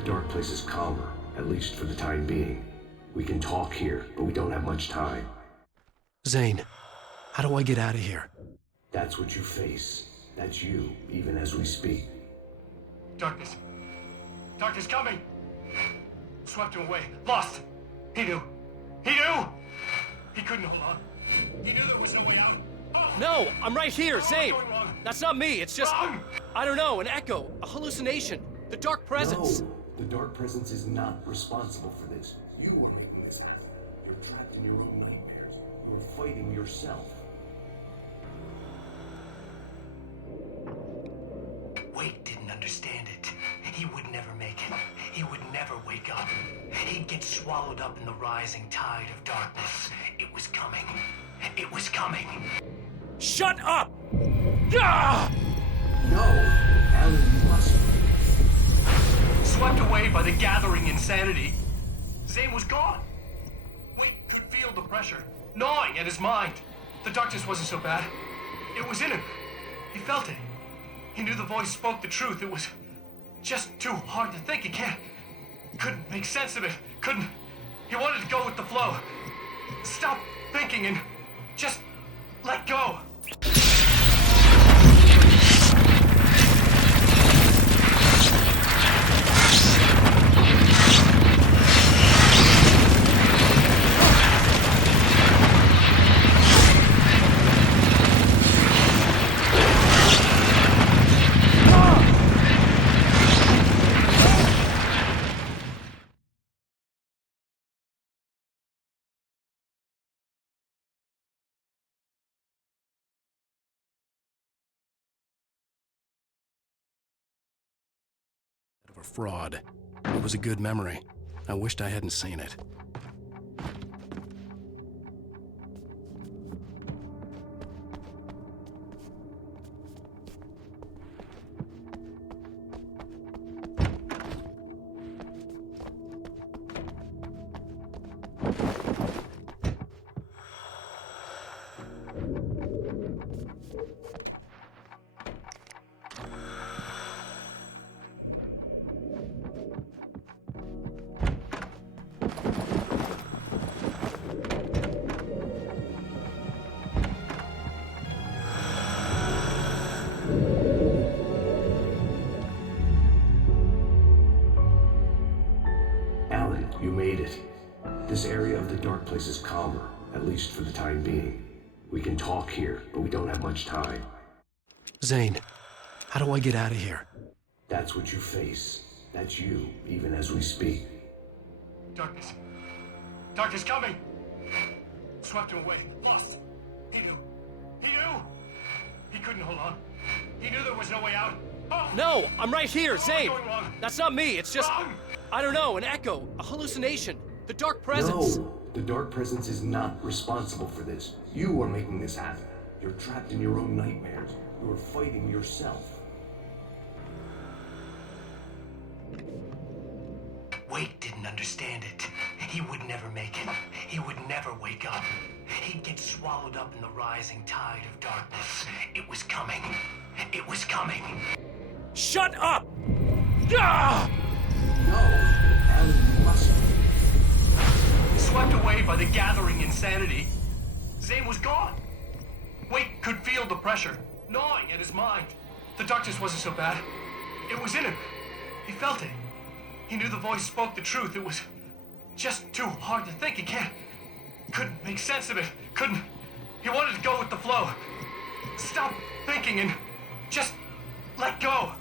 the dark place is calmer, at least for the time being. We can talk here, but we don't have much time. Zane, how do I get out of here? That's what you face. That's you, even as we speak. Darkness. Darkness coming! Swept him away. Lost! He knew! He knew! He couldn't hold on. He knew there was no way out. Oh! No, I'm right here, Zane! What's going wrong? That's not me, it's just... Wrong! I don't know, an echo, a hallucination. The dark presence. No, the dark presence is not responsible for this. You are making this happen. You're trapped in your own nightmares. You're fighting yourself. Wade didn't understand it. He would never make it. He would never wake up. He'd get swallowed up in the rising tide of darkness. It was coming. It was coming. Shut up! Ah! No, Alan, you must. Swept away by the gathering insanity, Zane was gone. Wade could feel the pressure gnawing at his mind. The darkness wasn't so bad. It was in him. He felt it. He knew the voice spoke the truth. It was just too hard to think. Couldn't make sense of it. He wanted to go with the flow. Stop thinking and just let go. Of a fraud. It was a good memory. I wished I hadn't seen it. You made it. This area of the dark place is calmer, at least for the time being. We can talk here, but we don't have much time. Zane, how do I get out of here? That's what you face. That's you, even as we speak. Darkness. Darkness coming! Swept him away. Lost. He knew. He knew! He couldn't hold on. He knew there was no way out. Oh! No, I'm right here, Zane! What's going wrong? That's not me, it's just... Wrong! I don't know, an echo, a hallucination. The dark presence. No, the dark presence is not responsible for this. You are making this happen. You're trapped in your own nightmares. You're fighting yourself. Wade didn't understand it. He would never make it. He would never wake up. He'd get swallowed up in the rising tide of darkness. It was coming. It was coming. Shut up! Ah! No, Alan, you must. Swept away by the gathering insanity, Zane was gone. Wade could feel the pressure gnawing at his mind. The darkness wasn't so bad. It was in him. He felt it. He knew the voice spoke the truth. It was just too hard to think. Couldn't make sense of it. He wanted to go with the flow. Stop thinking and just let go.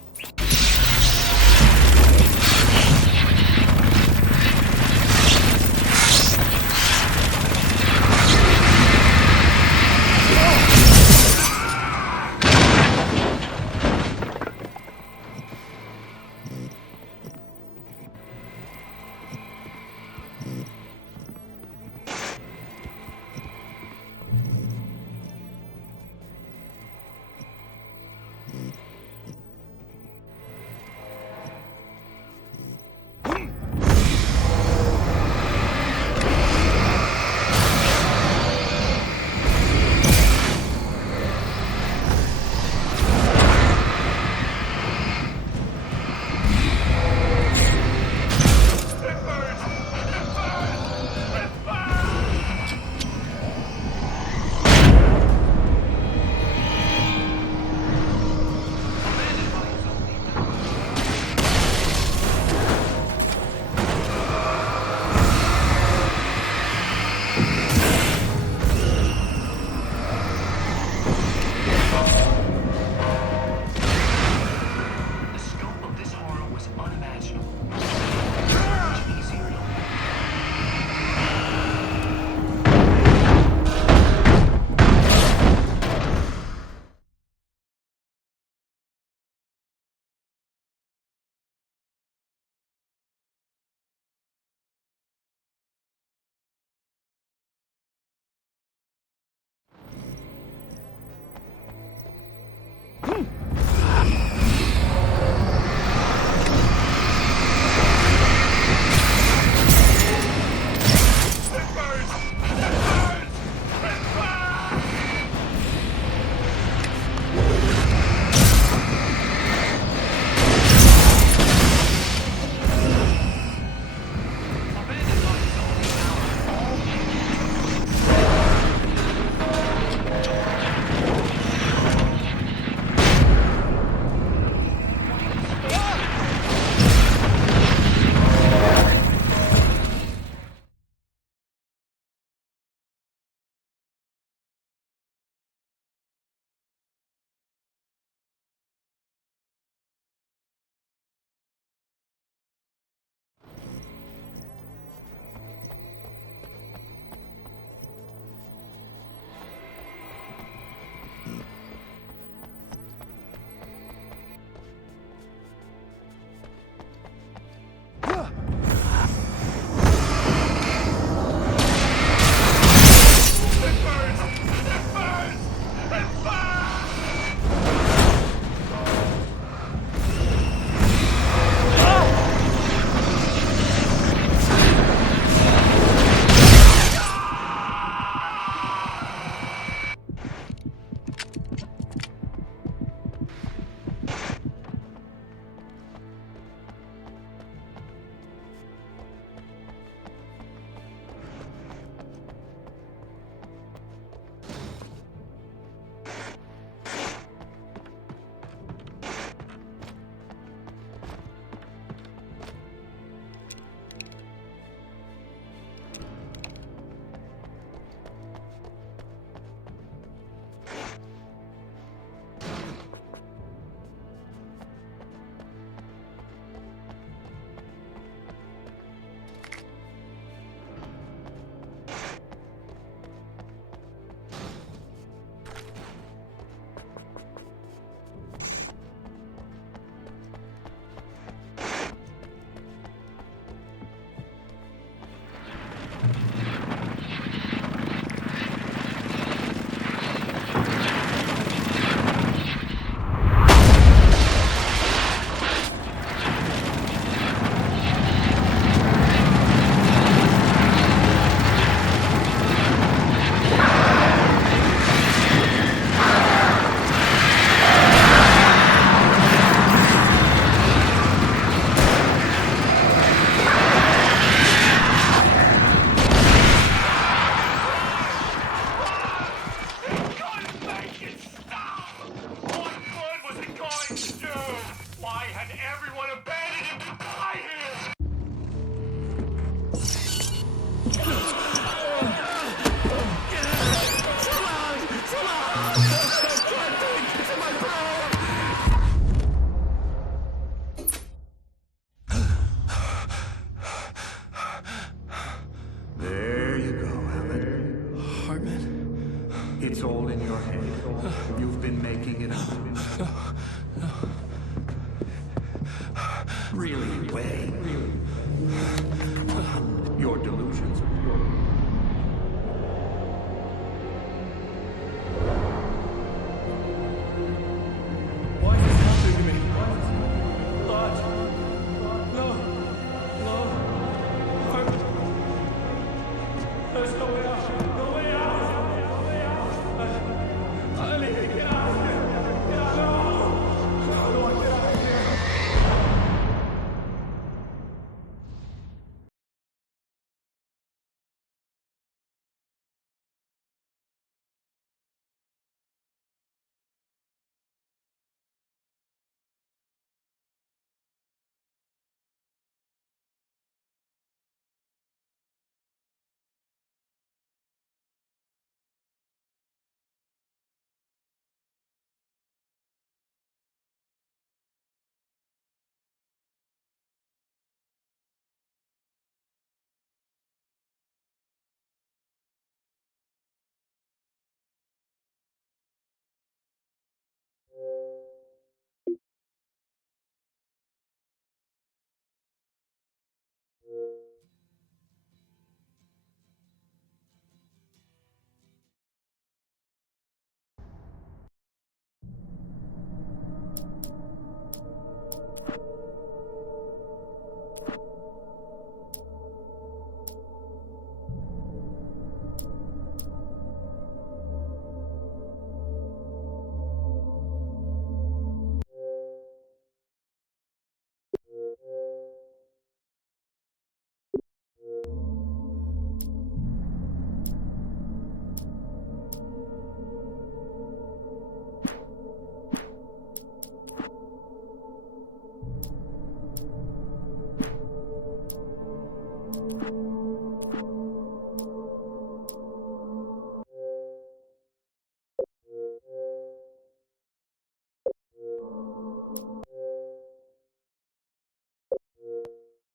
It's all in your head. You've been making it up. Really, way. Your delusions. Why is this happening to me? Lodge. No. No. There's no way out. No way out. No way out. I need to get out of here. Get out. No. No, get out of here.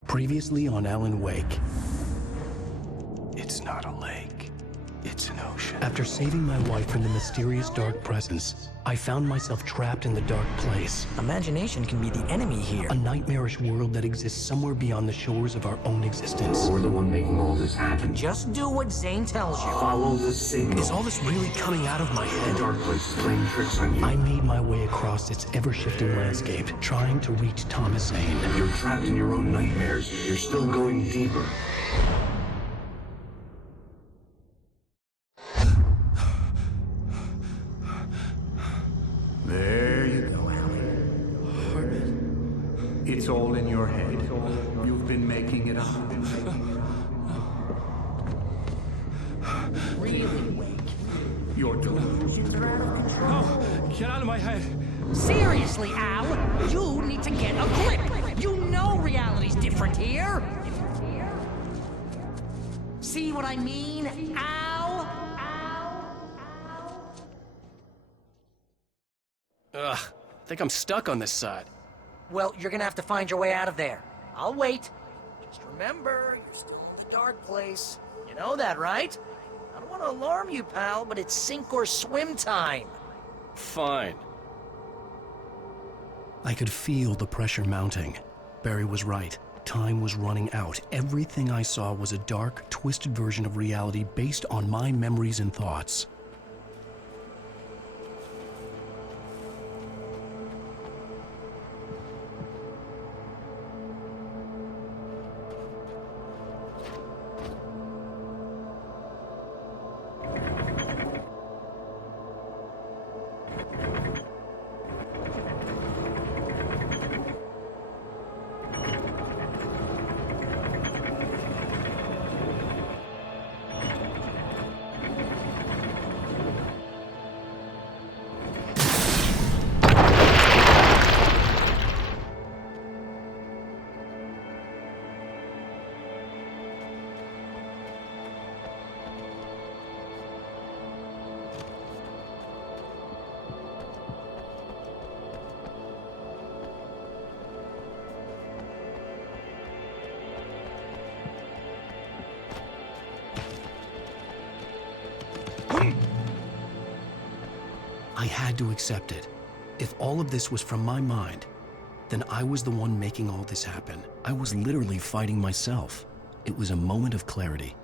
Previously on Alan Wake. It's not a lake. It's an ocean. After saving my wife from the mysterious dark presence, I found myself trapped in the dark place. Imagination can be the enemy here. A nightmarish world that exists somewhere beyond the shores of our own existence. We're the one making all this happen. Just do what Zane tells you. Follow the signal. Is all this really coming out of my The head? dark place is playing tricks on you. I made my way across its ever-shifting landscape, trying to reach Thomas Zane. You're trapped in your own nightmares. You're still going deeper. There you go, Alan. It's all in your head. You've been making it up. Really wake. Your delusions are out of control. No. Get out of my head. Seriously, Al, you need to get a grip. You know reality's different here. See what I mean, Al? Ugh, I think I'm stuck on this side. Well, you're gonna have to find your way out of there. I'll wait. Just remember, you're still in the dark place. You know that, right? I don't want to alarm you, pal, but it's sink or swim time. Fine. I could feel the pressure mounting. Barry was right. Time was running out. Everything I saw was a dark, twisted version of reality based on my memories and thoughts. I had to accept it. If all of this was from my mind, then I was the one making all this happen. I was literally fighting myself. It was a moment of clarity.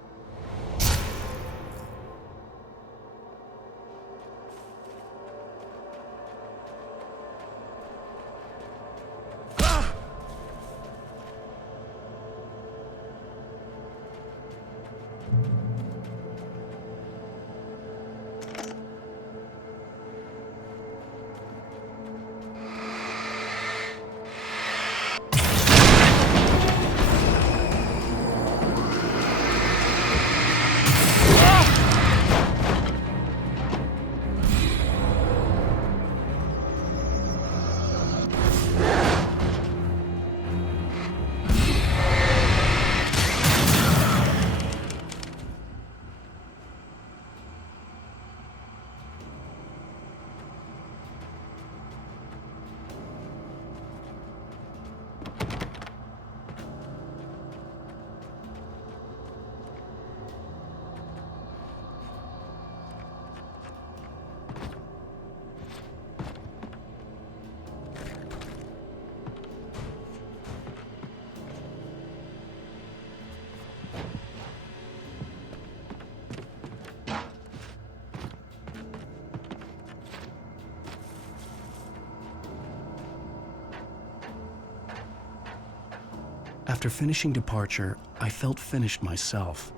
After finishing Departure, I felt finished myself.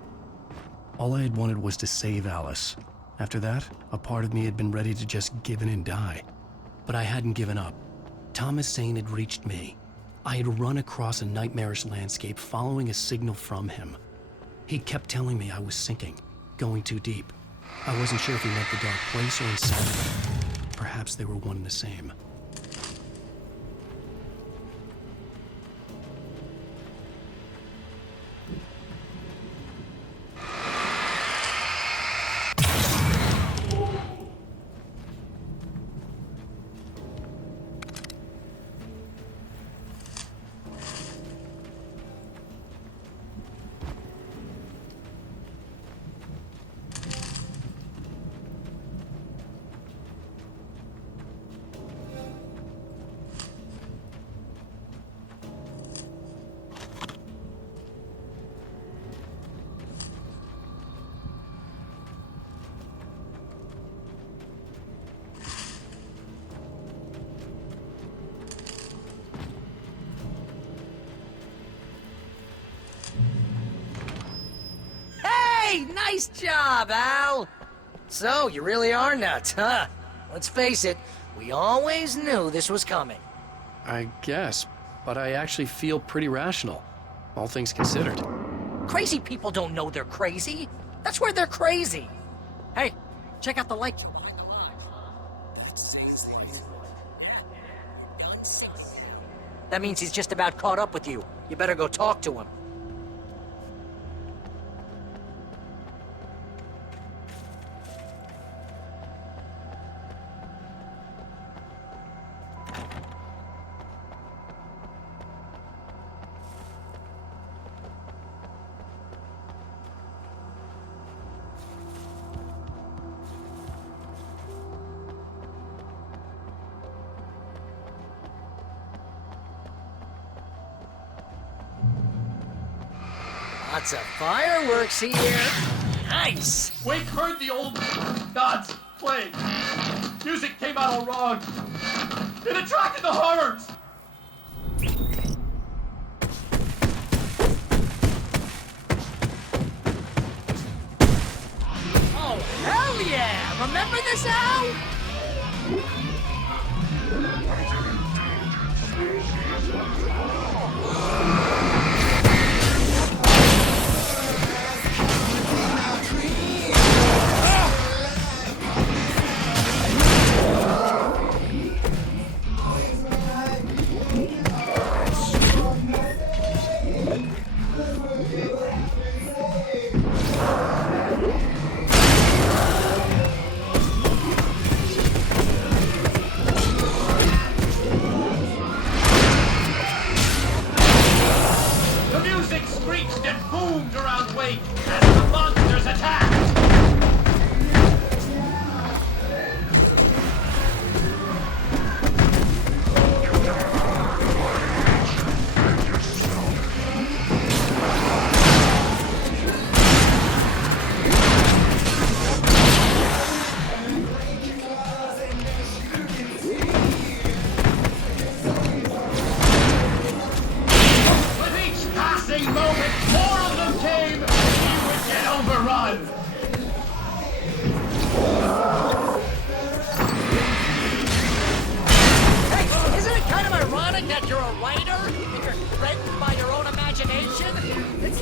All I had wanted was to save Alice. After that, a part of me had been ready to just give in and die. But I hadn't given up. Thomas Zane had reached me. I had run across a nightmarish landscape following a signal from him. He kept telling me I was sinking, going too deep. I wasn't sure if he meant the dark place or insanity. Perhaps they were one and the same. Nice job, Al! So, you really are nuts, huh? Let's face it, we always knew this was coming. I guess, but I actually feel pretty rational, all things considered. Crazy people don't know they're crazy. That's where they're crazy. Hey, check out the light. That means he's just about caught up with you. You better go talk to him. Lots of fireworks here. Nice. Wake heard the old gods play. Music came out all wrong. It attracted the horrors. Oh, hell yeah! Remember this, Al?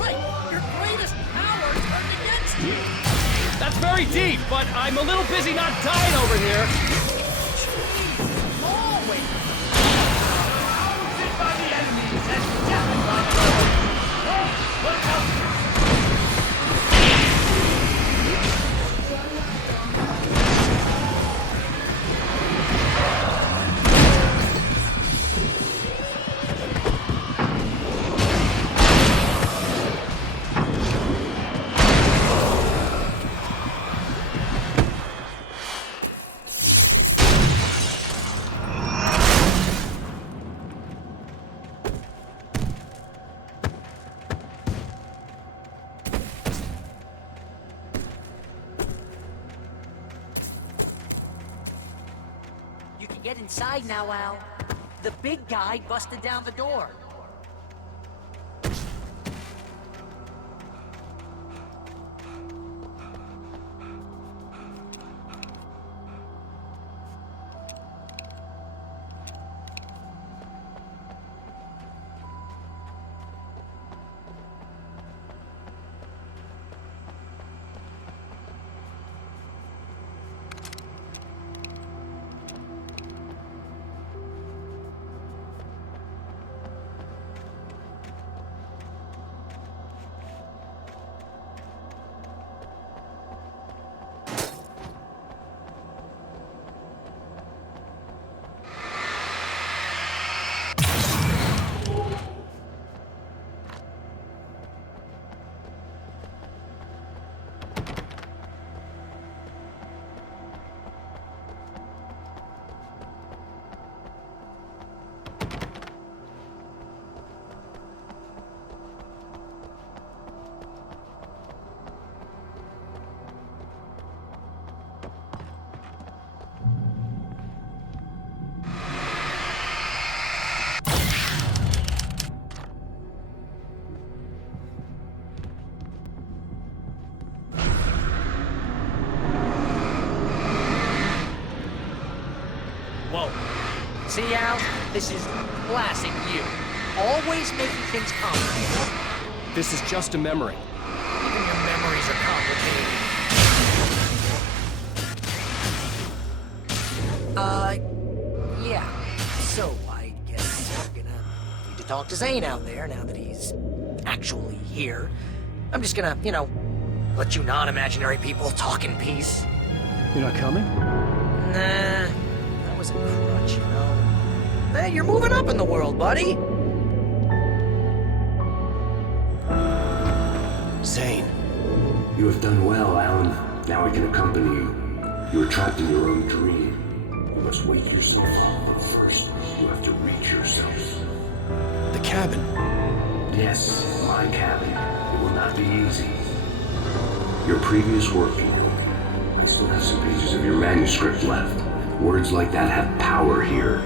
like your greatest power turned against you. That's very deep, but I'm a little busy not dying over here. Always. Hit by the enemies and death by the Lord. Oh, look out! You can get inside now, Al. The big guy busted down the door. See, Al? This is classic you. Always making things complicated. This is just a memory. Even your memories are complicated. Yeah. So, I guess we're gonna need to talk to Zane out there now that he's actually here. I'm just gonna, let you non-imaginary people talk in peace. You're not coming? Nah, that was a crutch, Hey, you're moving up in the world, buddy. Zane. You have done well, Alan. Now I can accompany you. You are trapped in your own dream. You must wake yourself up, but first, you have to reach yourself. The cabin. Yes, my cabin. It will not be easy. Your previous work. I still have some pages of your manuscript left. Words like that have power here.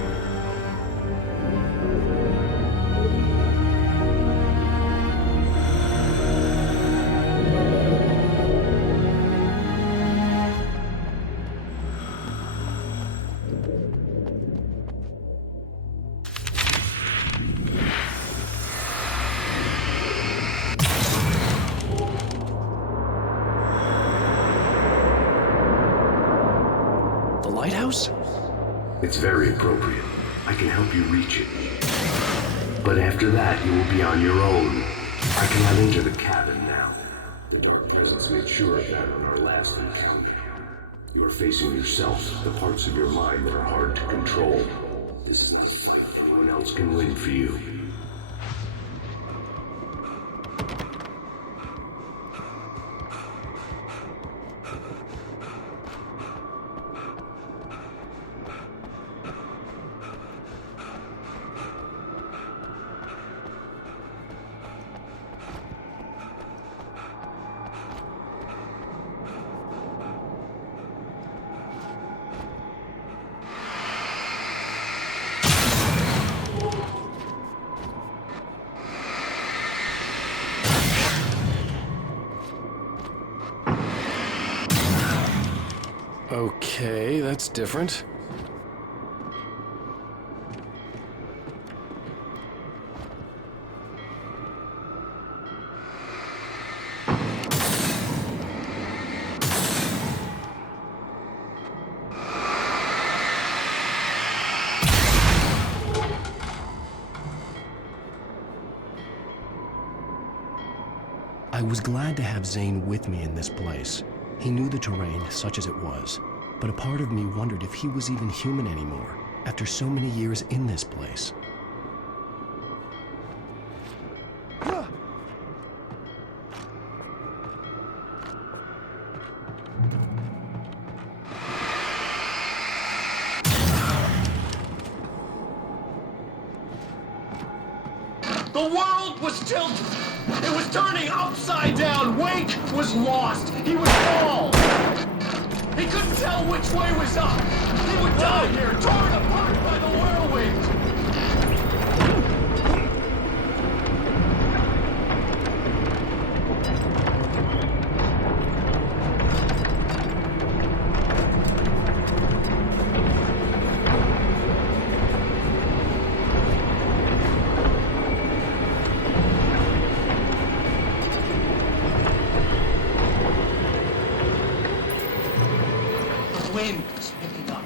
Lighthouse? It's very appropriate. I can help you reach it. But after that, you will be on your own. I cannot enter the cabin now. The Dark Presence made sure of that on our last encounter. You are facing yourself, the parts of your mind that are hard to control. This is not a fight anyone else can win for you. Okay, that's different. was glad to have Zane with me in this place. He knew the terrain, such as it was, but a part of me wondered if he was even human anymore, after so many years in this place. The world was tilted. It was turning upside down. Wake was lost. He was gone. He couldn't tell which way was up. He would die here, torn apart by the whirlwind. Wind was picking up.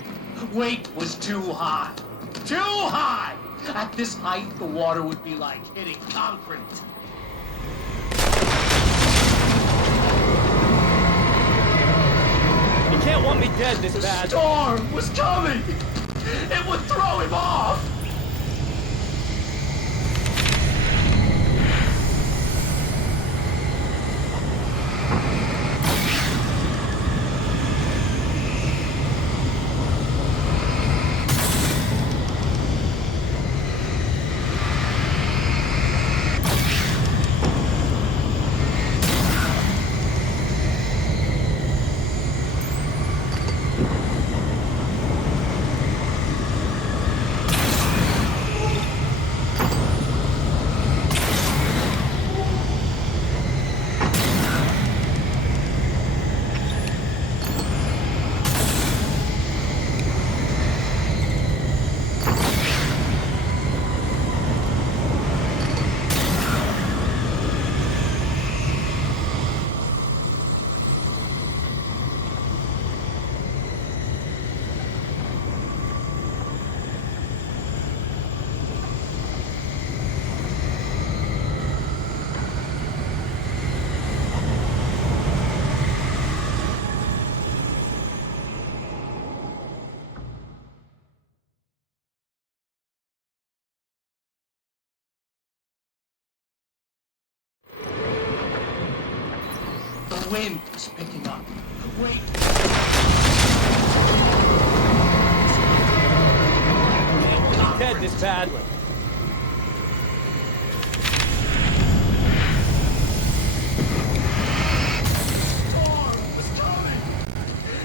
Wake was too high. Too high! At this height, the water would be like hitting concrete. You can't want me dead this The bad. storm was coming! It would throw him off! The wind was picking up. Wait. Dead this badly. Storm was coming!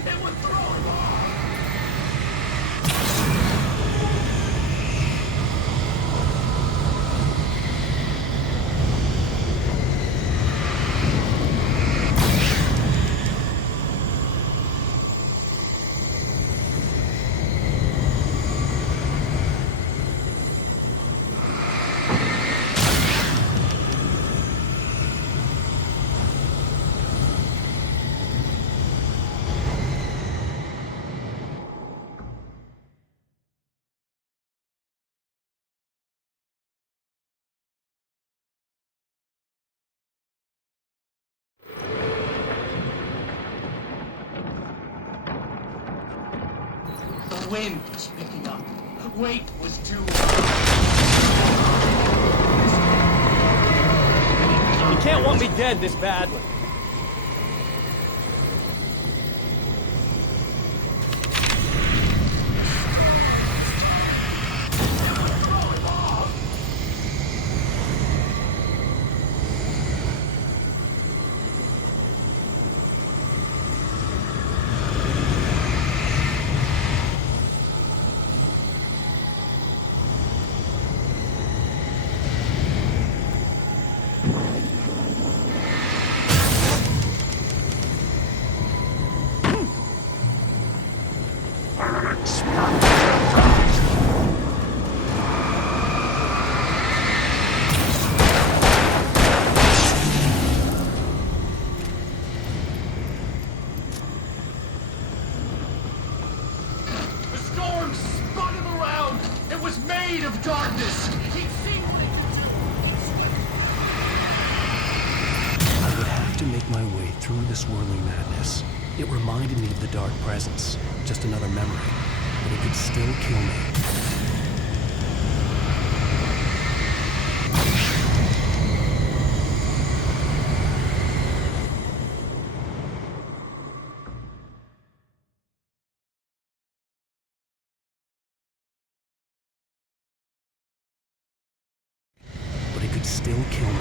It would throw him off! The wind was picking up. Wake was too high. You can't want me dead this badly. The storm spun him around. It was made of darkness. Exceedingly. I would have my way through the swirling madness. It reminded me of the dark presence, just another memory, but it could still kill me. But it could still kill me.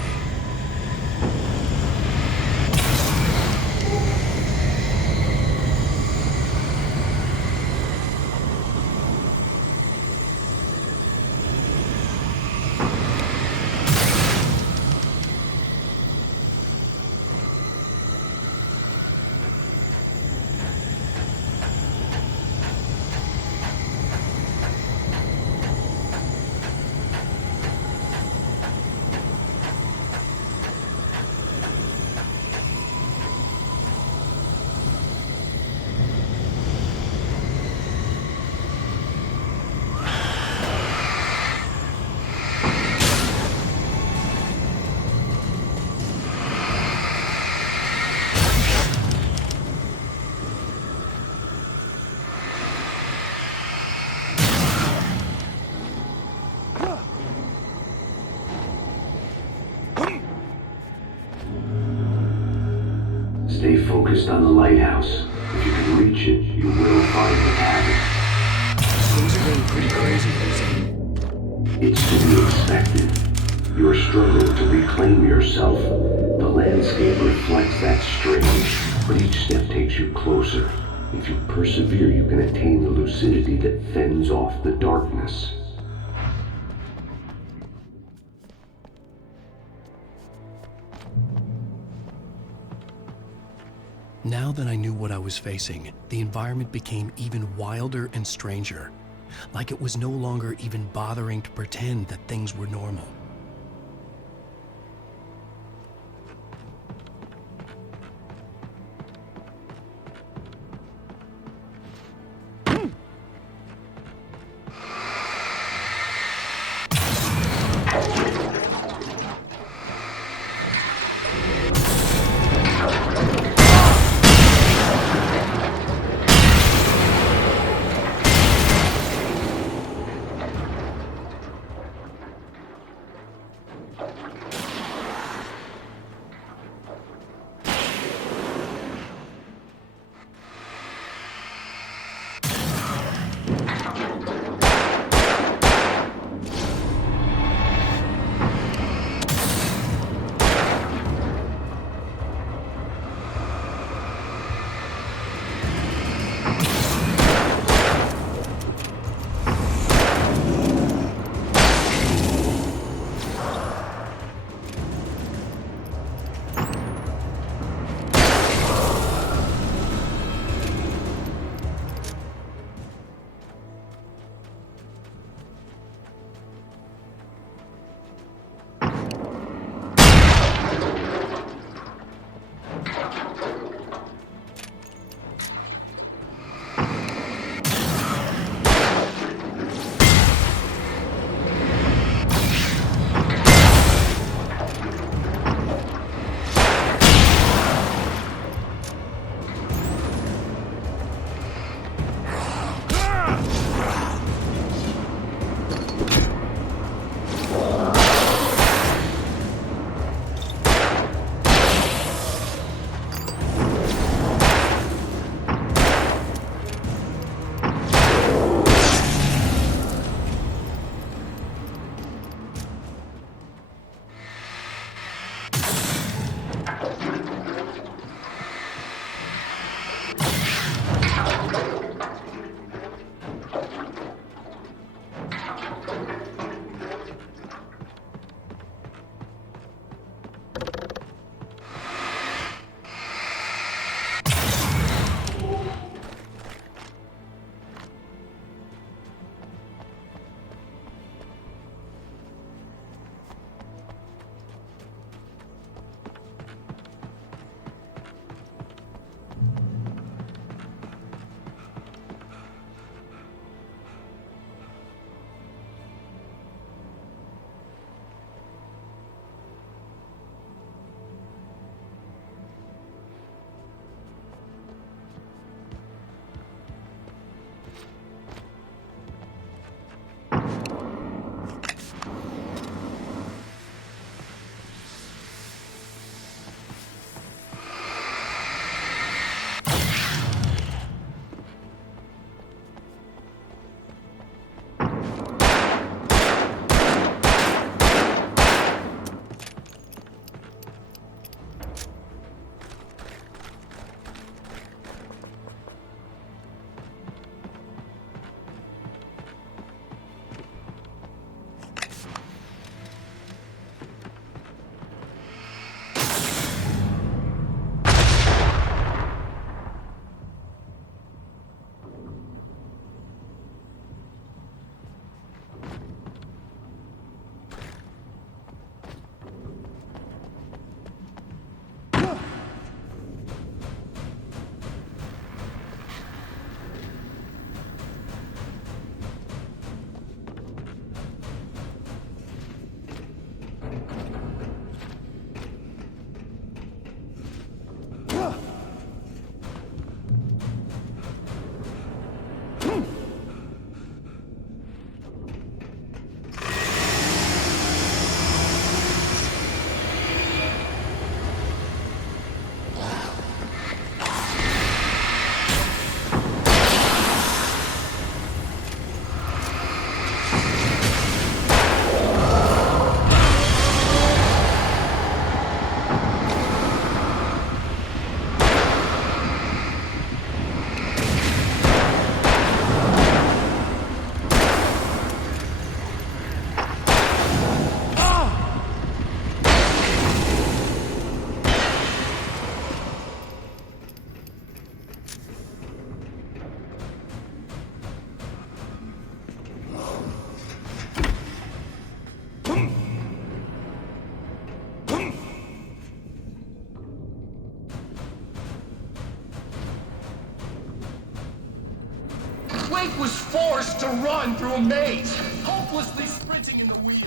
Stay focused on the lighthouse. If you can reach it, you will find the cabin. Things are getting pretty crazy, Zane. It's to be expected. You're struggling to reclaim yourself. The landscape reflects that strain, but each step takes you closer. If you persevere, you can attain the lucidity that fends off the darkness. Now that I knew what I was facing, the environment became even wilder and stranger. Like it was no longer even bothering to pretend that things were normal. Wake was forced to run through a maze, hopelessly sprinting in the wheel.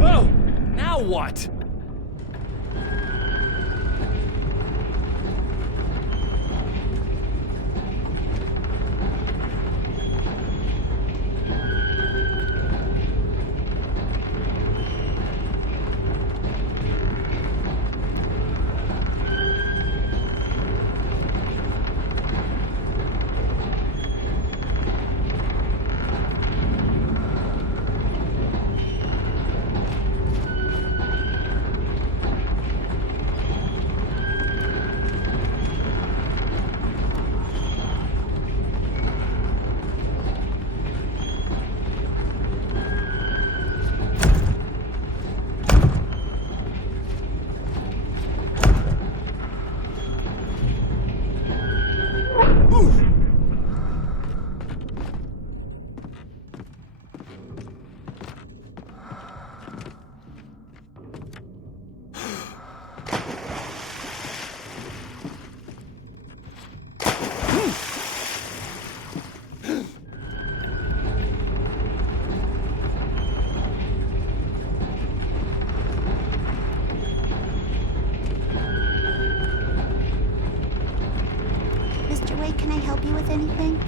Oh! Now what? Mr. Wake, can I help you with anything?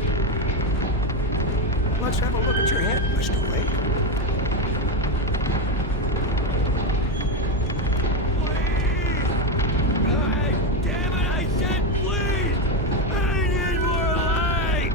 Let's have a look at your head, Mr. Wake. God damn it, I said please! I need more light!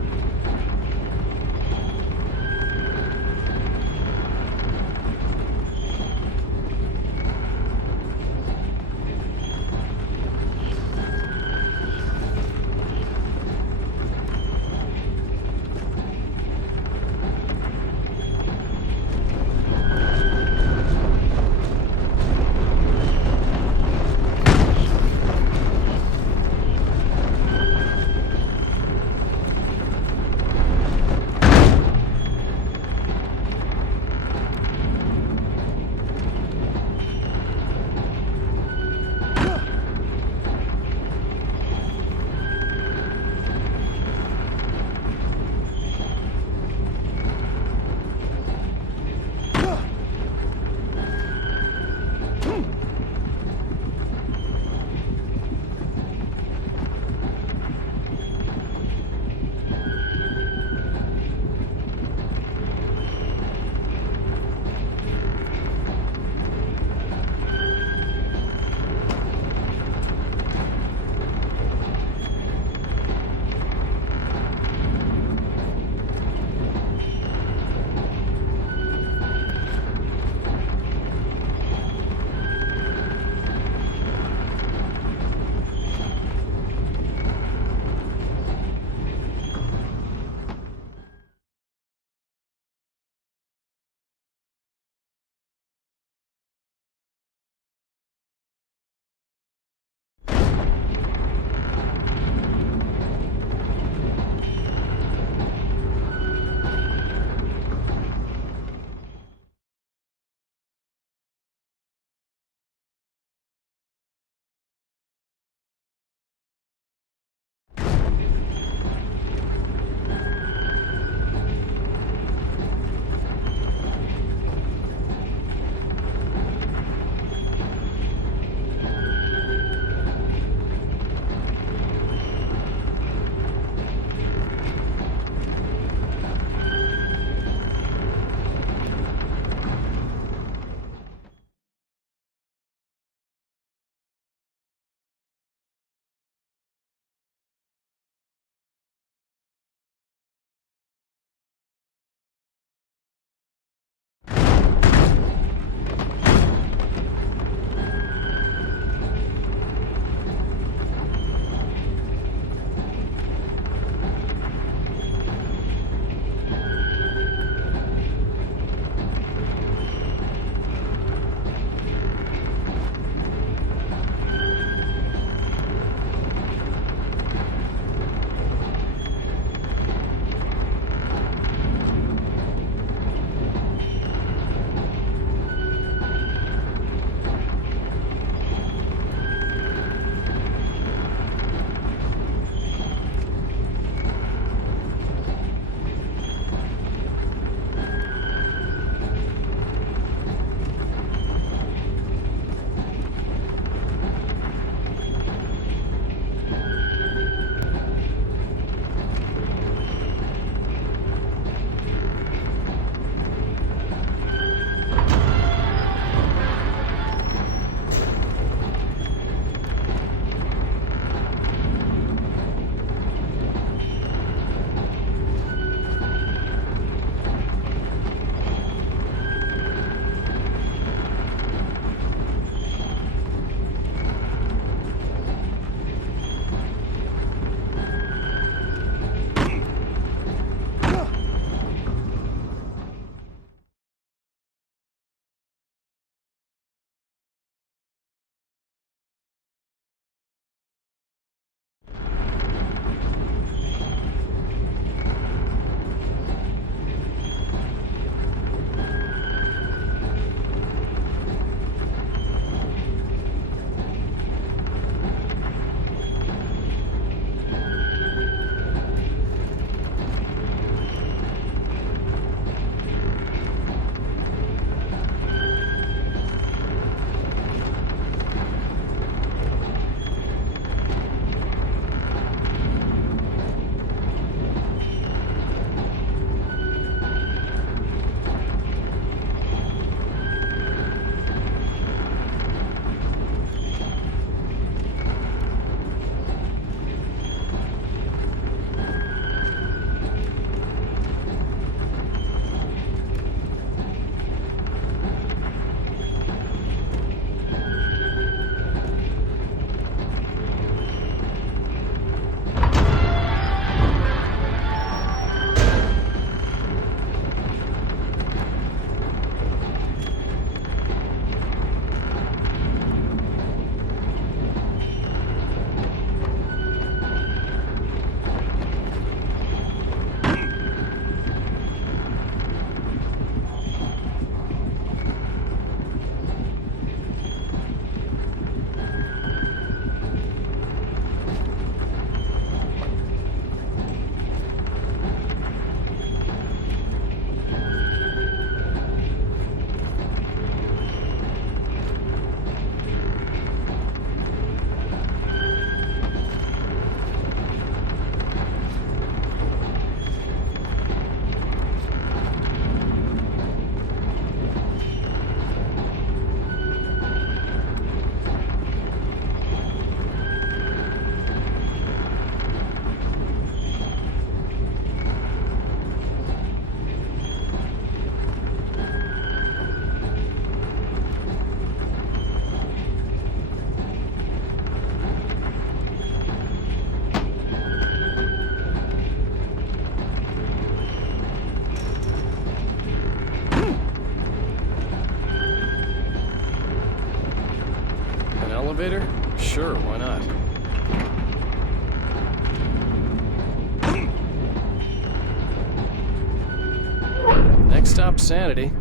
up sanity.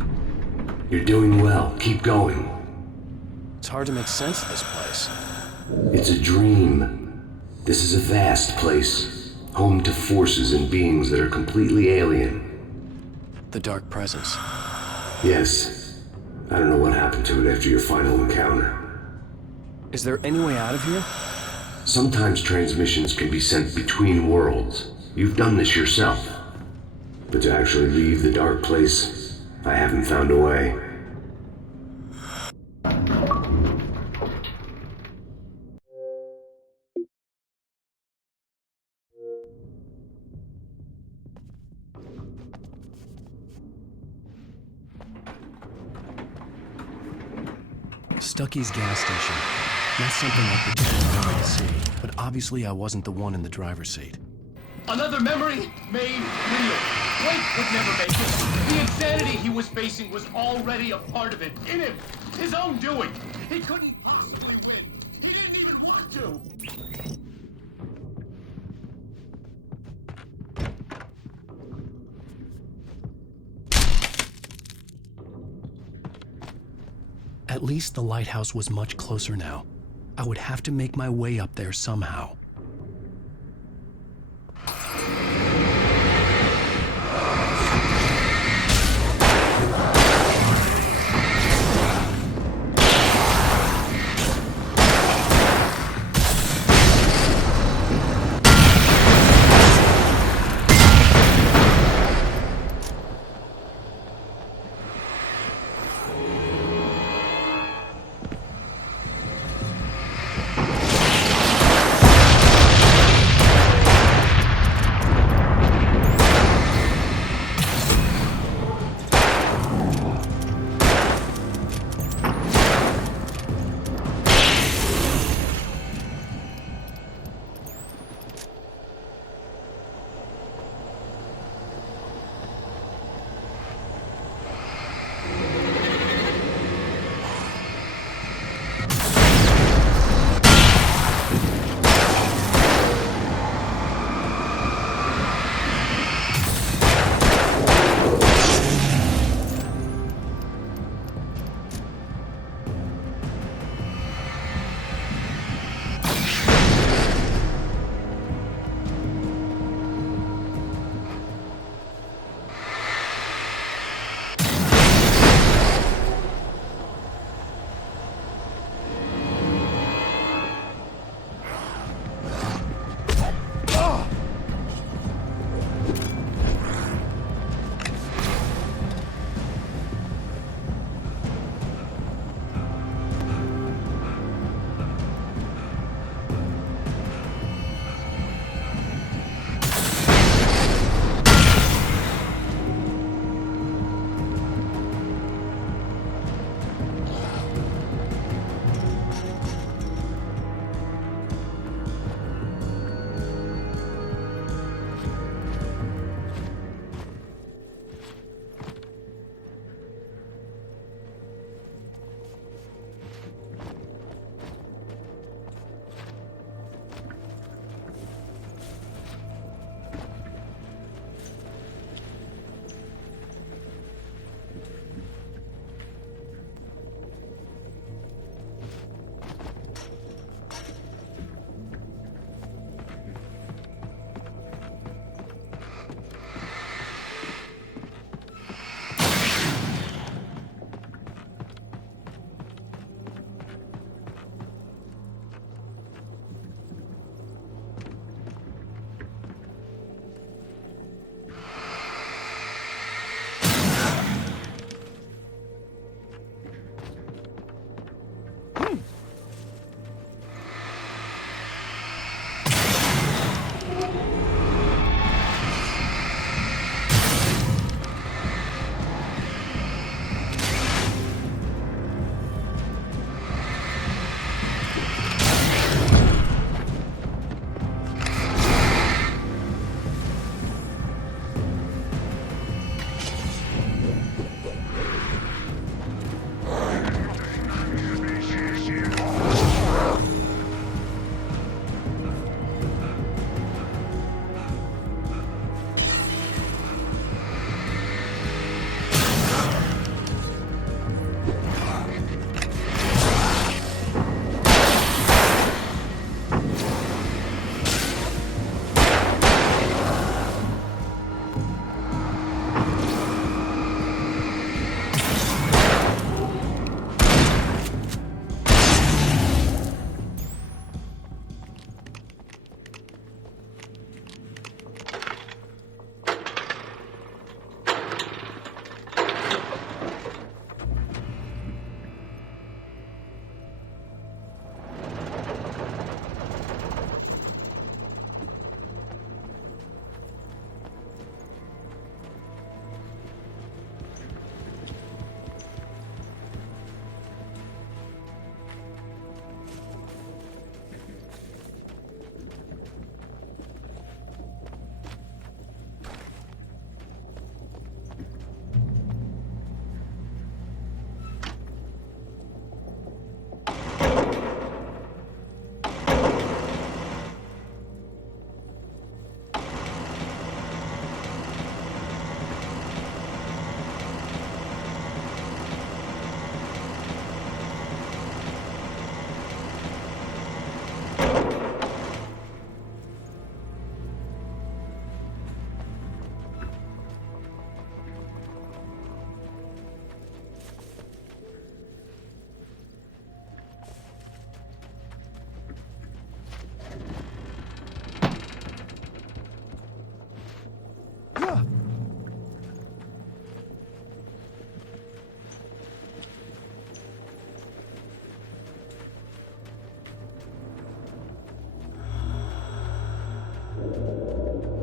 You're doing well. Keep going. It's hard to make sense of this place. It's a dream. This is a vast place, home to forces and beings that are completely alien. The dark presence. Yes. I don't know what happened to it after your final encounter. Is there any way out of here? Sometimes transmissions can be sent between worlds. You've done this yourself. But to actually leave the dark place, I haven't found a way. Stucky's gas station. Not something I pretended to see, but obviously I wasn't the one in the driver's seat. Another memory made real. Blake would never make it. The insanity he was facing was already a part of it, in him, his own doing. He couldn't possibly win. He didn't even want to. At least the lighthouse was much closer now. I would have to make my way up there somehow.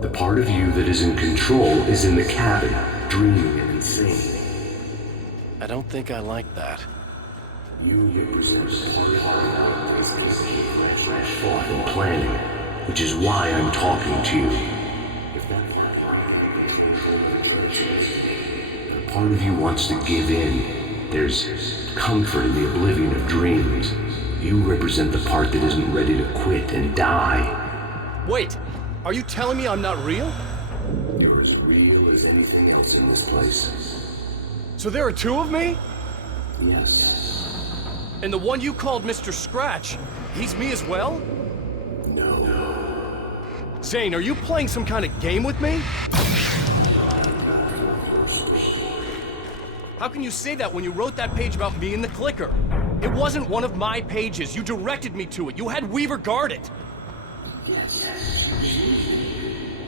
The part of you that is in control is in the cabin, dreaming and insane. I don't think I like that. You represent hard thought and planning, which is why I'm talking to you. If that part of you wants to give in, there's comfort in the oblivion of dreams. You represent the part that isn't ready to quit and die. Wait, are you telling me I'm not real? You're as real as anything else in this place. So there are two of me? Yes. And the one you called Mr. Scratch, he's me as well? No. Zane, are you playing some kind of game with me? How can you say that when you wrote that page about me in the clicker? It wasn't one of my pages. You directed me to it. You had Weaver guard it. Yes.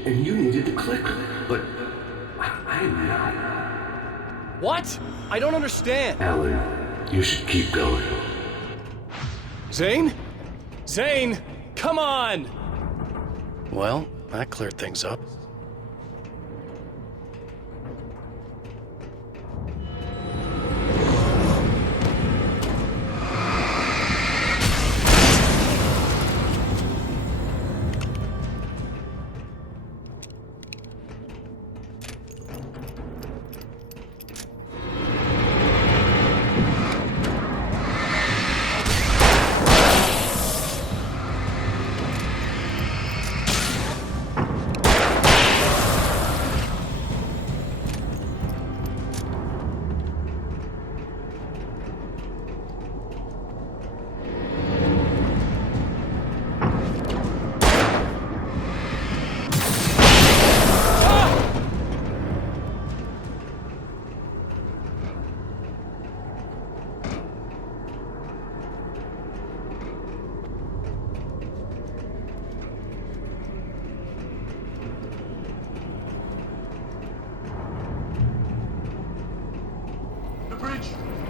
And you needed the clicker, but I'm not. What? I don't understand. Alan, you should keep going. Zane? Zane, come on! Well, that cleared things up.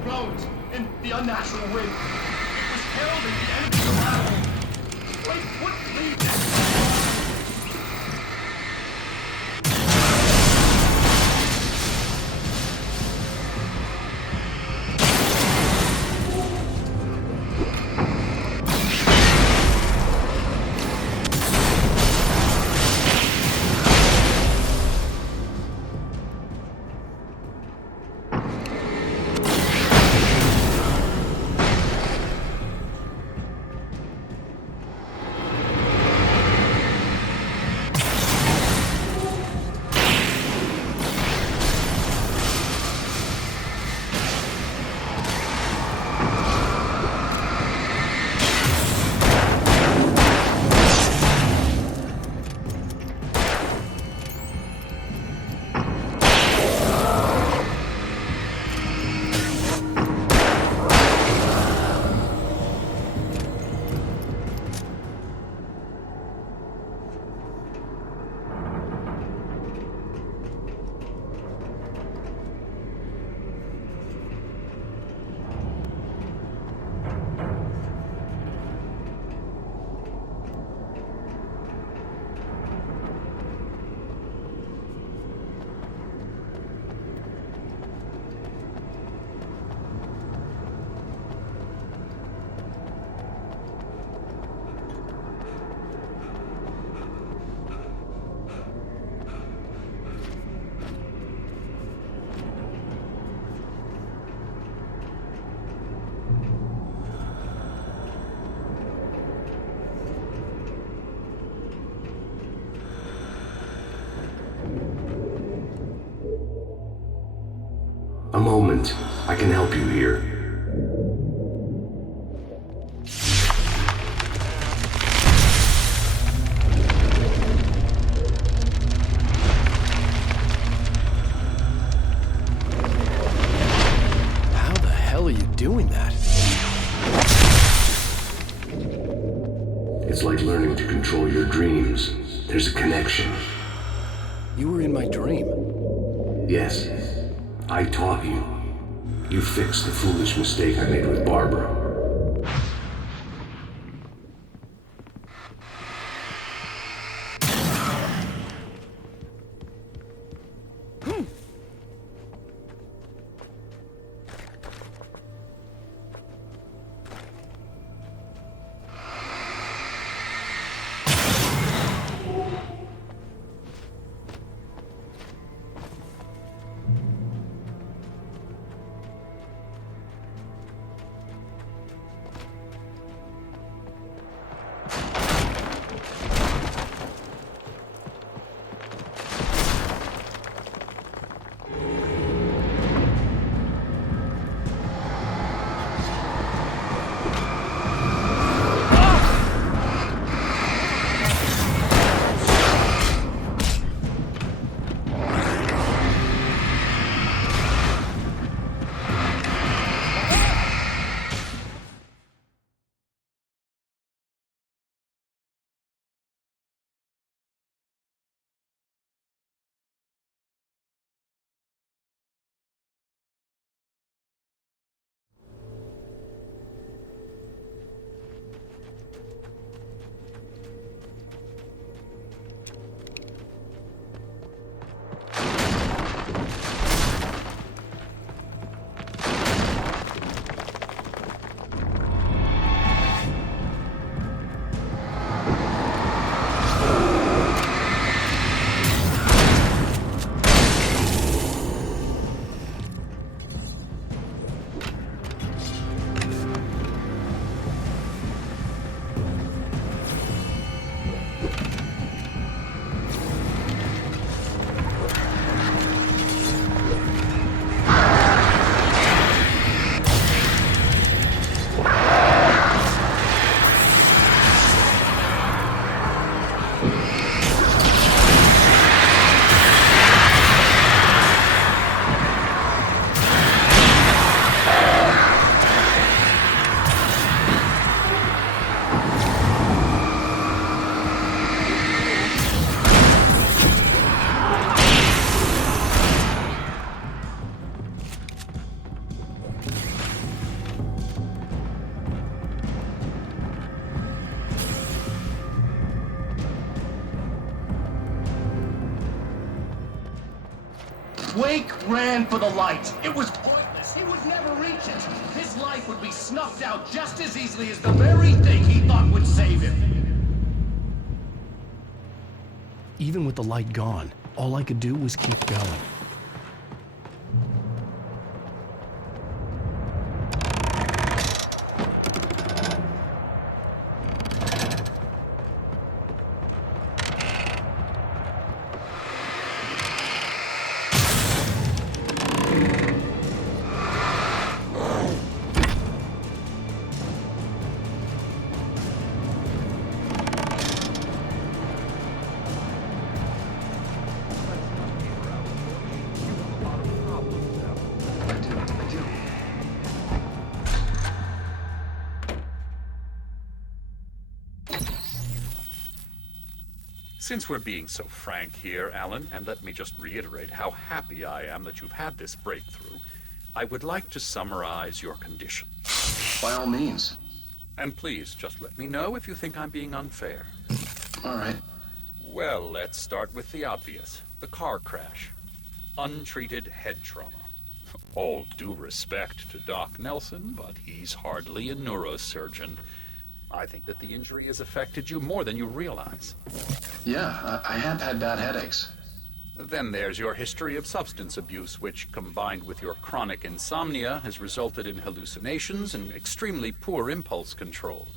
Roads and the unnatural wind. It was heralding the end of the battle. Blake wouldn't leave this. A moment. I can help you here. How the hell are you doing that? It's like learning to control your dreams. There's a connection. You were in my dream. Yes. I taught you. You fixed the foolish mistake I made with Barbara. Wake ran for the light. It was pointless. He would never reach it. His life would be snuffed out just as easily as the very thing he thought would save him. Even with the light gone, all I could do was keep going. Since we're being so frank here, Alan, and let me just reiterate how happy I am that you've had this breakthrough, I would like to summarize your condition. By all means. And please, just let me know if you think I'm being unfair. All right. Well, let's start with the obvious. The car crash. Untreated head trauma. All due respect to Doc Nelson, but he's hardly a neurosurgeon. I think that the injury has affected you more than you realize. Yeah, I have had bad headaches. Then there's your history of substance abuse, which, combined with your chronic insomnia, has resulted in hallucinations and extremely poor impulse control.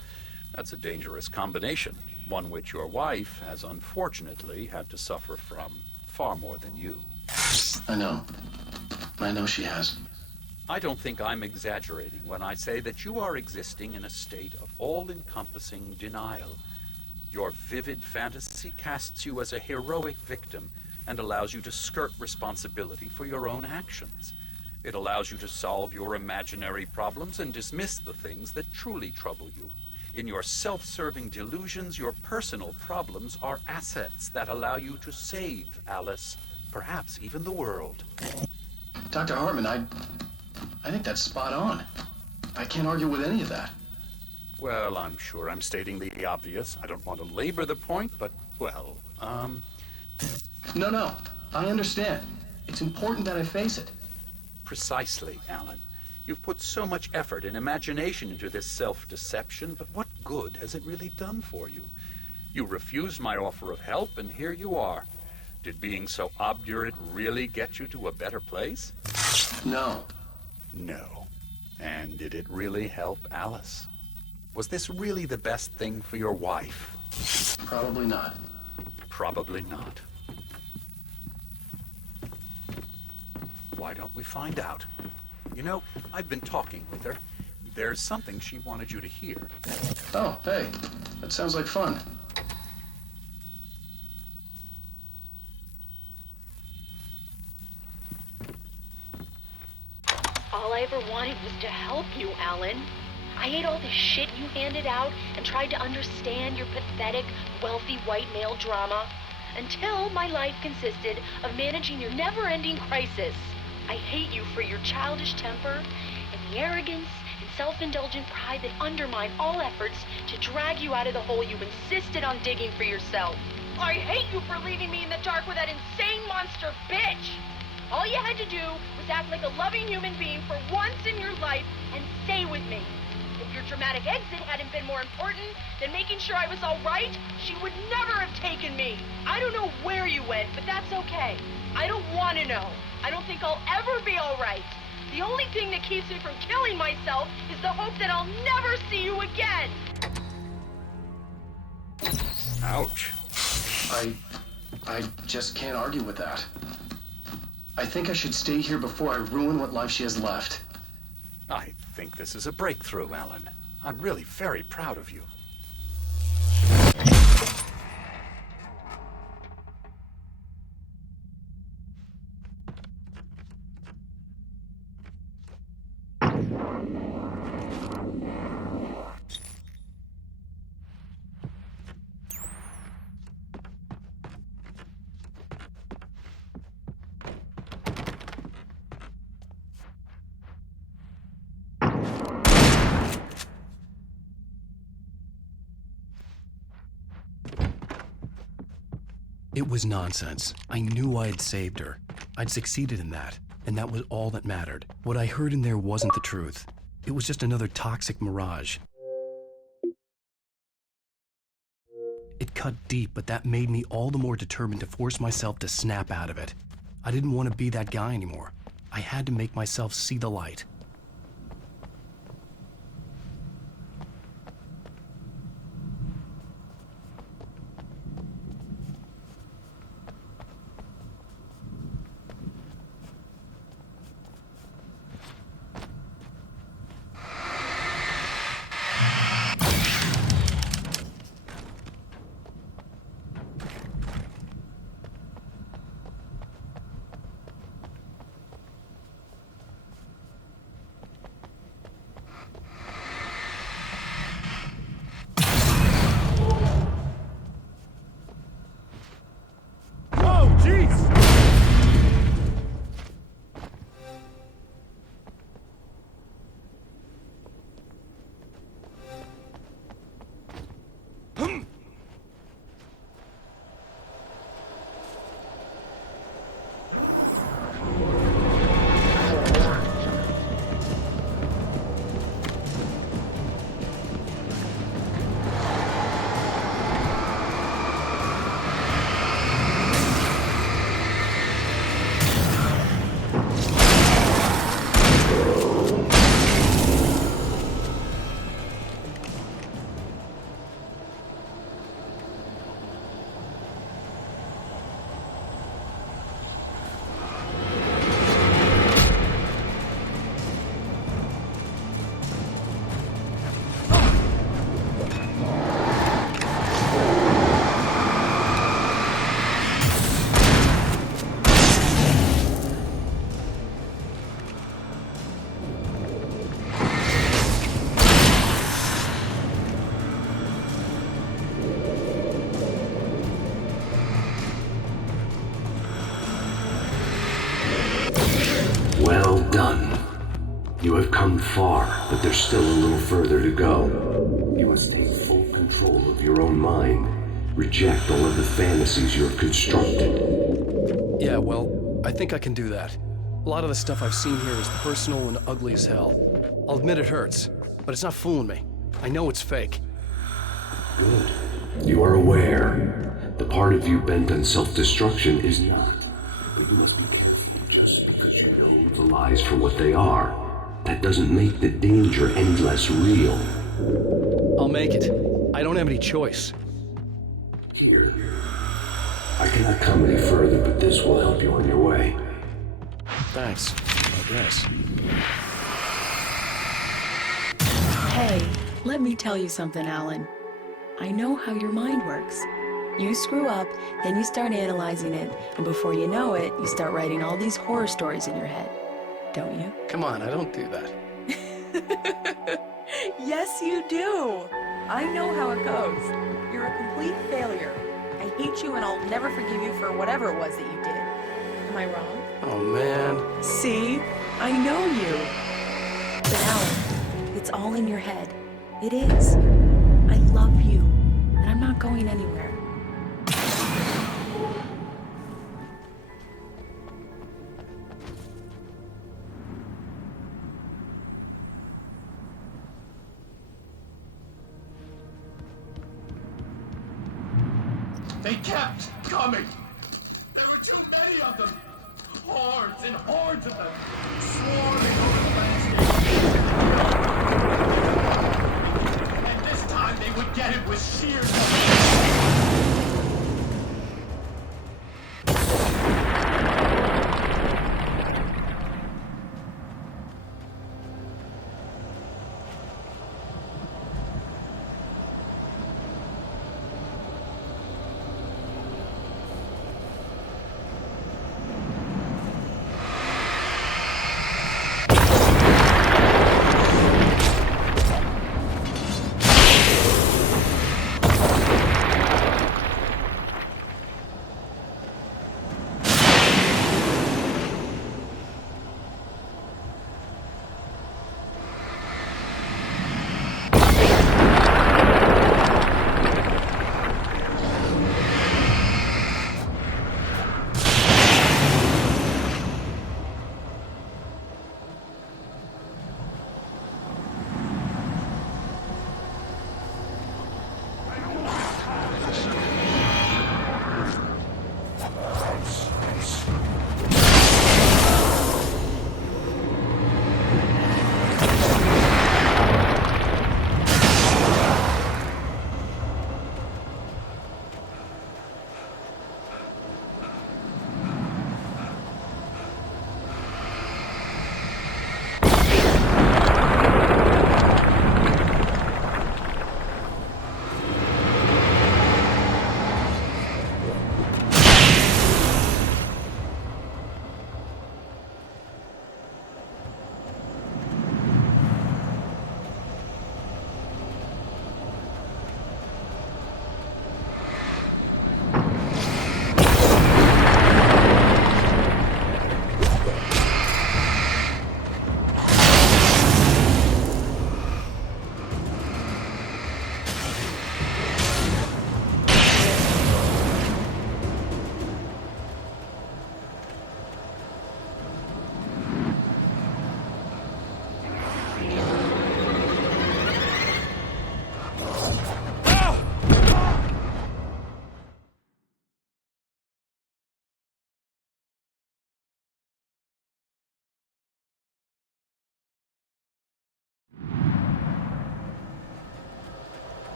That's a dangerous combination, one which your wife has unfortunately had to suffer from far more than you. I know. I know she has. I don't think I'm exaggerating when I say that you are existing in a state of all-encompassing denial. Your vivid fantasy casts you as a heroic victim and allows you to skirt responsibility for your own actions. It allows you to solve your imaginary problems and dismiss the things that truly trouble you. In your self-serving delusions, your personal problems are assets that allow you to save Alice, perhaps even the world. Dr. Hartman, I think that's spot on. I can't argue with any of that. Well, I'm sure I'm stating the obvious. I don't want to labor the point, but, well, No, I understand. It's important that I face it. Precisely, Alan. You've put so much effort and imagination into this self-deception, but what good has it really done for you? You refused my offer of help, and here you are. Did being so obdurate really get you to a better place? No. No. And did it really help Alice? Was this really the best thing for your wife? Probably not. Probably not. Why don't we find out? You know, I've been talking with her. There's something she wanted you to hear. Oh, hey. That sounds like fun. All I ever wanted was to help you, Alan. I ate all the shit you handed out and tried to understand your pathetic, wealthy white male drama until my life consisted of managing your never-ending crisis. I hate you for your childish temper and the arrogance and self-indulgent pride that undermine all efforts to drag you out of the hole you insisted on digging for yourself. I hate you for leaving me in the dark with that insane monster bitch! All you had to do was act like a loving human being for once in your life and stay with me. If your dramatic exit hadn't been more important than making sure I was all right, she would never have taken me. I don't know where you went, but that's okay. I don't want to know. I don't think I'll ever be all right. The only thing that keeps me from killing myself is the hope that I'll never see you again. Ouch. I just can't argue with that. I think I should stay here before I ruin what life she has left. I think this is a breakthrough, Alan. I'm really very proud of you. It was nonsense. I knew I had saved her. I'd succeeded in that, and that was all that mattered. What I heard in there wasn't the truth. It was just another toxic mirage. It cut deep, but that made me all the more determined to force myself to snap out of it. I didn't want to be that guy anymore. I had to make myself see the light. Well done. You have come far, but there's still a little further to go. You must take full control of your own mind. Reject all of the fantasies you have constructed. Yeah, well, I think I can do that. A lot of the stuff I've seen here is personal and ugly as hell. I'll admit it hurts, but it's not fooling me. I know it's fake. Good. You are aware. The part of you bent on self-destruction is not. But you must be careful. Just because you know the lies for what they are, that doesn't make the danger any less real. I'll make it. I don't have any choice. Here. I cannot come any further, but this will help you on your way. Thanks, I guess. Hey, let me tell you something, Alan. I know how your mind works. You screw up, then you start analyzing it, and before you know it, you start writing all these horror stories in your head. Don't you? Come on, I don't do that. Yes, you do. I know how it goes. You're a complete failure. I hate you and I'll never forgive you for whatever it was that you did. Am I wrong? Oh, man. See? I know you. But Alan, it's all in your head. It is. I love you, and I'm not going anywhere. They kept coming. There were too many of them. Hordes and hordes of them, swarming over the landscape. And this time they would get it with sheer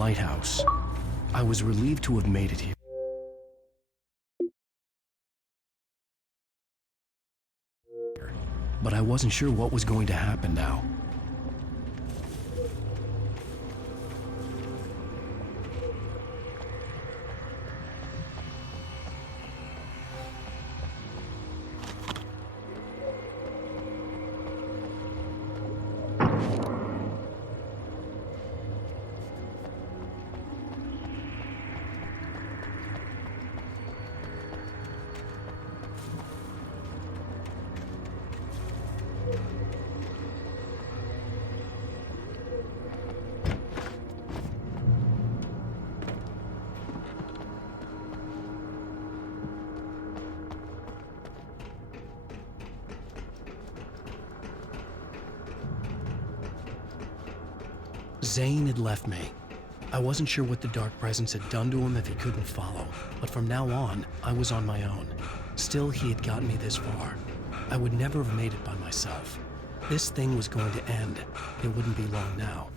lighthouse. I was relieved to have made it here. But I wasn't sure what was going to happen now. Zane had left me. I wasn't sure what the dark presence had done to him if he couldn't follow, but from now on, I was on my own. Still, he had gotten me this far. I would never have made it by myself. This thing was going to end. It wouldn't be long now.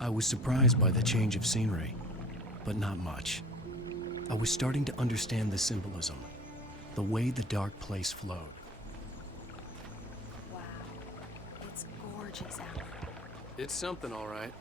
I was surprised by the change of scenery, but not much. I was starting to understand the symbolism, the way the dark place flowed. Wow, it's gorgeous out there. It's something, all right.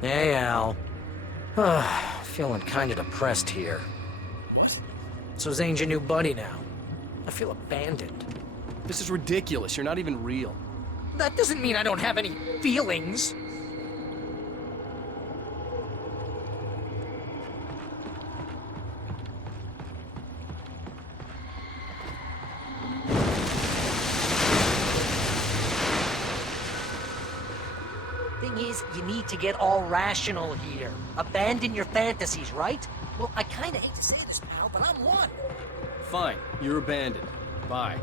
Hey, Al. Feeling kinda depressed here. So Zane's your new buddy now. I feel abandoned. This is ridiculous. You're not even real. That doesn't mean I don't have any feelings. thing is, you need to get all rational here. Abandon your fantasies, right? Well, I kinda hate to say this, pal, but I'm one. Fine, you're abandoned. Bye.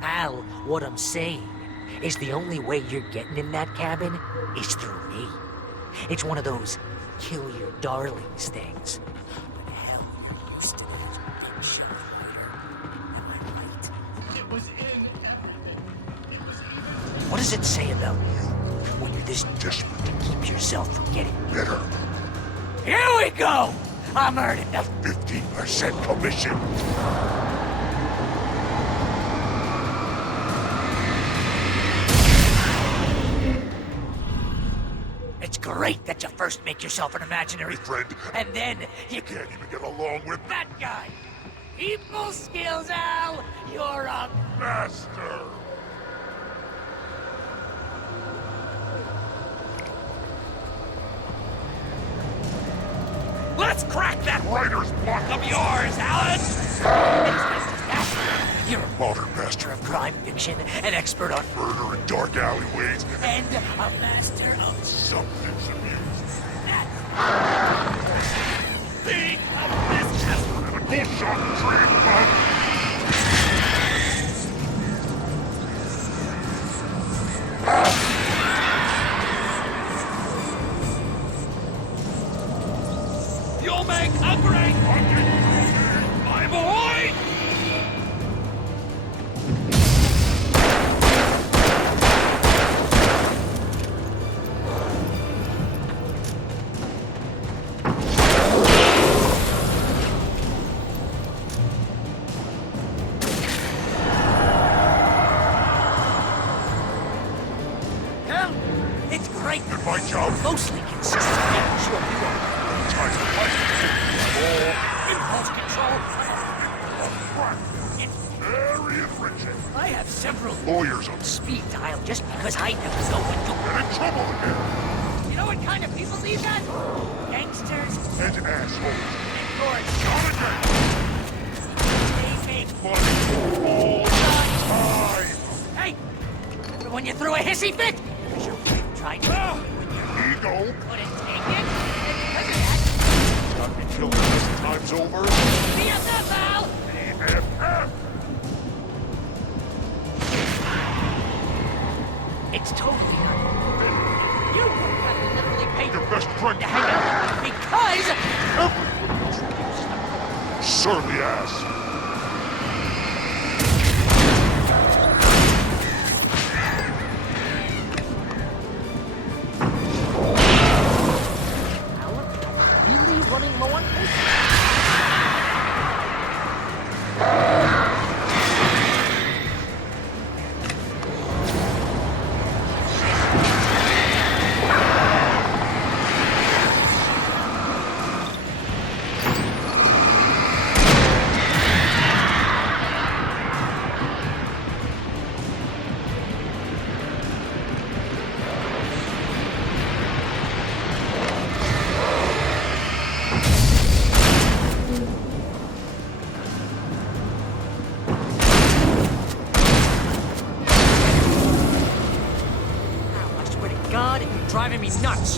Al, what I'm saying is the only way you're getting in that cabin is through me. It's one of those kill your darlings things. But hell, you're used to that, you big shot fighter. Am I right? It was in. It was even. What does it say about you when you're this desperate to keep yourself from getting better? Here we go! I'm earning the 15% commission. It's great that you first make yourself an imaginary friend, and then you can't even get along with that guy. People skills, Al! You're a master! Let's crack that writer's block of yours, Alan! You're a modern master of crime fiction, an expert on murder in dark alleyways, and a master of substance abuse. Think of this as a bullshot dream, You'll make a great hunting, my boy! Hell, it's great that my job mostly consists of making sure you are time to fight. Impulse control. It's very enriching. I have several lawyers on speed dial just because I never know when you'll get in trouble again. You know what kind of people need that? Gangsters and assholes. And courts. Not again. They make money all the time. Hey, when you threw a hissy fit, because you're trying to. Ego. Couldn't take it. And because of that, got me killed a dozen times over. BFF, Al! BFF! It's totally not. You have literally paid your best friend to hang out with me because everyone else reduced. Surly ass. Running low on patience. God, you're driving me nuts!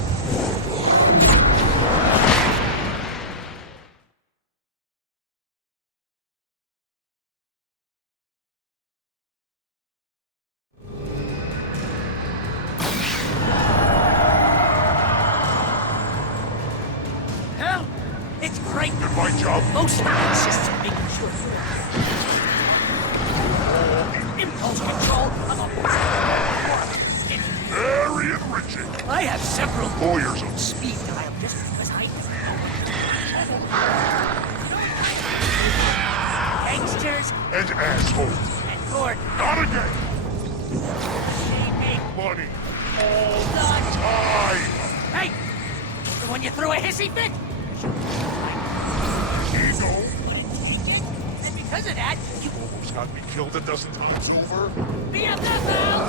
Hell, it's great that my job mostly consists of making sure impulse control of a very enriching. I have several lawyers on speed dial just because I gangsters and assholes and court. Not again. They make money all the time. Hey, when you threw a hissy fit, ego couldn't take it, and because of that, you almost got me killed a dozen times over. BFF, Al!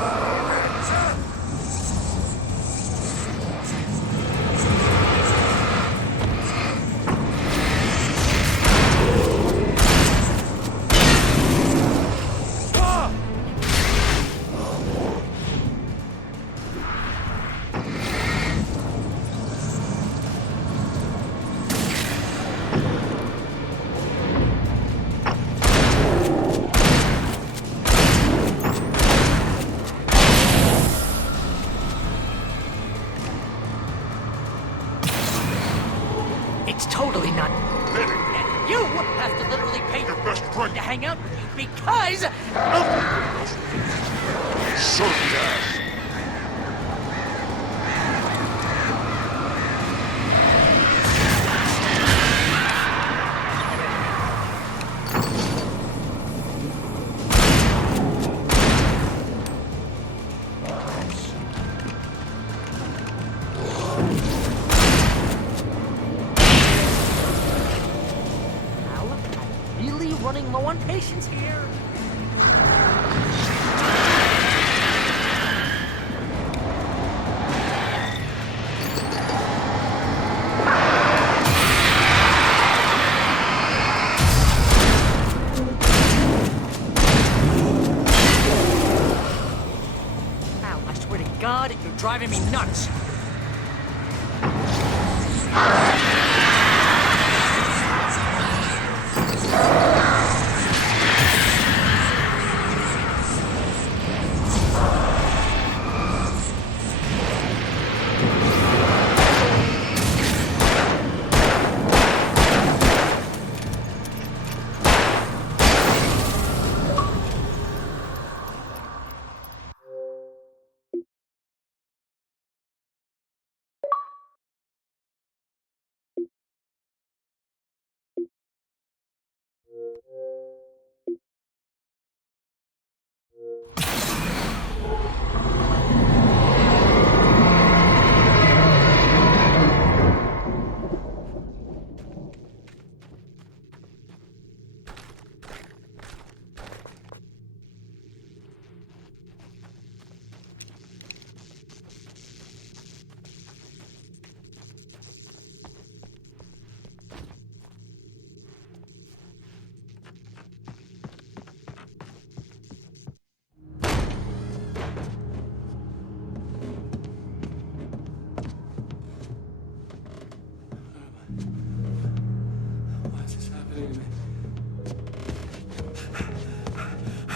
It's totally not. And you have to literally pay your best friend to hang out with you because. Running low on patience here. Al, I swear to God, you're driving me nuts.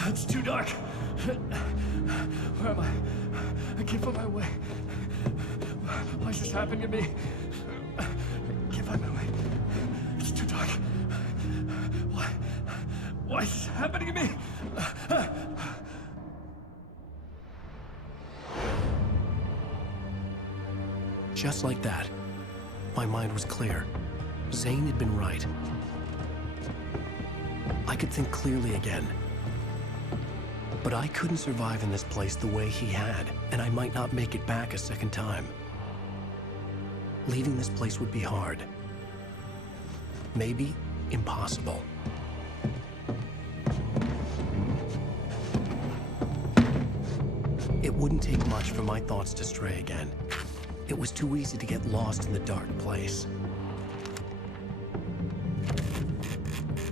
It's too dark. Where am I? I can't find my way. Why is this happening to me? I can't find my way. It's too dark. Why is this happening to me? Just like that, my mind was clear. Zane had been right. I could think clearly again. But I couldn't survive in this place the way he had, and I might not make it back a second time. Leaving this place would be hard. Maybe impossible. It wouldn't take much for my thoughts to stray again. It was too easy to get lost in the dark place.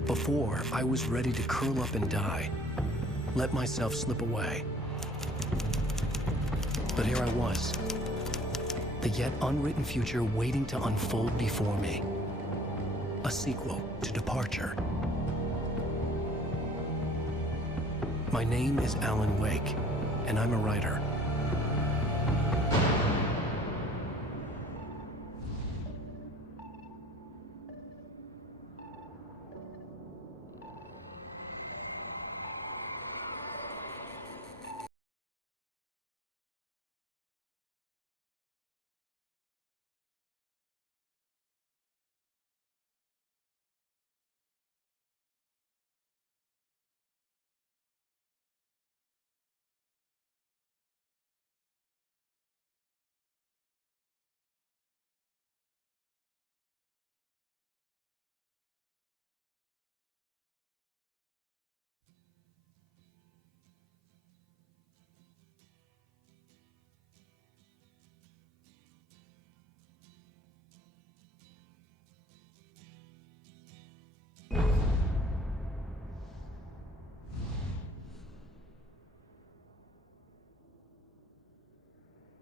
Before, I was ready to curl up and die. Let myself slip away. But here I was. The yet unwritten future waiting to unfold before me. A sequel to Departure. My name is Alan Wake, and I'm a writer.